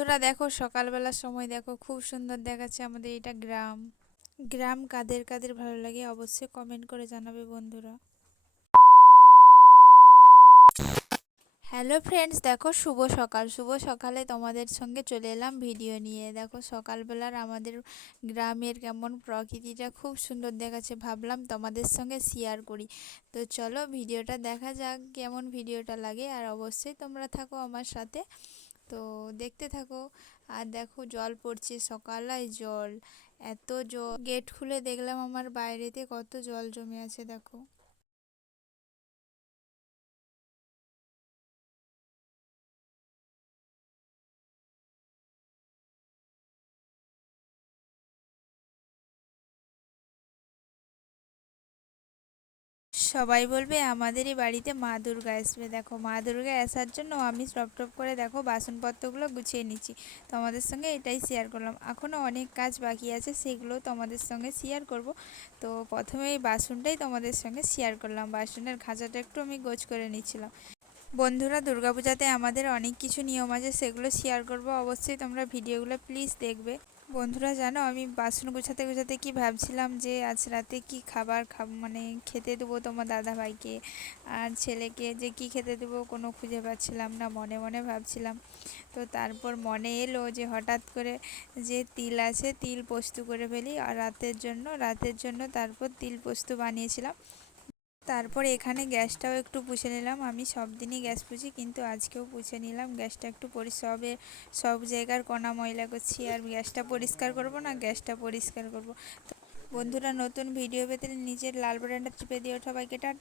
বন্ধুরা দেখো সকালবেলার সময় দেখো খুব সুন্দর দেখাচ্ছে আমাদের এটা গ্রাম। গ্রাম কাদের কাদের ভালো লাগে অবশ্যই কমেন্ট করে জানাবে বন্ধুরা। হ্যালো ফ্রেন্ডস, দেখো শুভ সকাল। শুভ সকালে তোমাদের সঙ্গে চলে এলাম ভিডিও নিয়ে। দেখো সকালবেলার আমাদের গ্রামের কেমন প্রকৃতিটা খুব সুন্দর দেখাচ্ছে, ভাবলাম তোমাদের সঙ্গে শেয়ার করি। তো চলো ভিডিওটা দেখা যাক কেমন ভিডিওটা লাগে, আর অবশ্যই তোমরা থাকো আমার সাথে। তো দেখতে থাকো। আর দেখো জল পড়ছে, সকালায় জল, এত জল। গেট খুলে দেখলাম আমার বাইরেতে কত জল জমে আছে দেখো। সবাই বলবে আমাদেরই বাড়িতে মা দুর্গা আসবে। দেখো মা দুর্গা আসার জন্য আমি টপ টপ করে দেখো বাসনপত্রগুলো গুছিয়ে নিচ্ছি। তোমাদের সঙ্গে এটাই শেয়ার করলাম। এখনও অনেক কাজ বাকি আছে, সেগুলো তোমাদের সঙ্গে শেয়ার করব। তো প্রথমে এই বাসনটাই তোমাদের সঙ্গে শেয়ার করলাম। বাসনের খাঁচাটা একটু আমি গোছ করে নিচ্ছিলাম। বন্ধুরা দুর্গাপূজাতে আমাদের অনেক কিছু নিয়ম আছে, সেগুলো শেয়ার করব। অবশ্যই তোমরা ভিডিওগুলো প্লিজ দেখবে। বন্ধুরা জানো আমি বাসন গুছাতে গুছাতে কি ভাবছিলাম যে আজ রাতে কি খাবার মানে খেতে দেবো তোমার দাদা ভাইকে আর ছেলেকে, যে কি খেতে দেবো কোনো খুঁজে পাচ্ছিলাম না, মনে মনে ভাবছিলাম। তো তারপর মনে এলো যে হঠাৎ করে যে তিল আছে, তিল পোস্ত করে ফেলি আর রাতের জন্য তারপর তিল পোস্ত বানিয়েছিলাম। তারপর এখানে গ্যাসটাও একটু পুছে নিলাম। আমি সব দিনই গ্যাস পুছি, কিন্তু আজকেও পুছে নিলাম গ্যাসটা একটু সব জায়গার কণা ময়লা করছি, আর গ্যাসটা পরিষ্কার করব না, গ্যাসটা পরিষ্কার করব। বন্ধুরা নতুন ভিডিও পেতে নিচের লাল বাটনটা টিপে দিও। সবাইকে টাটা।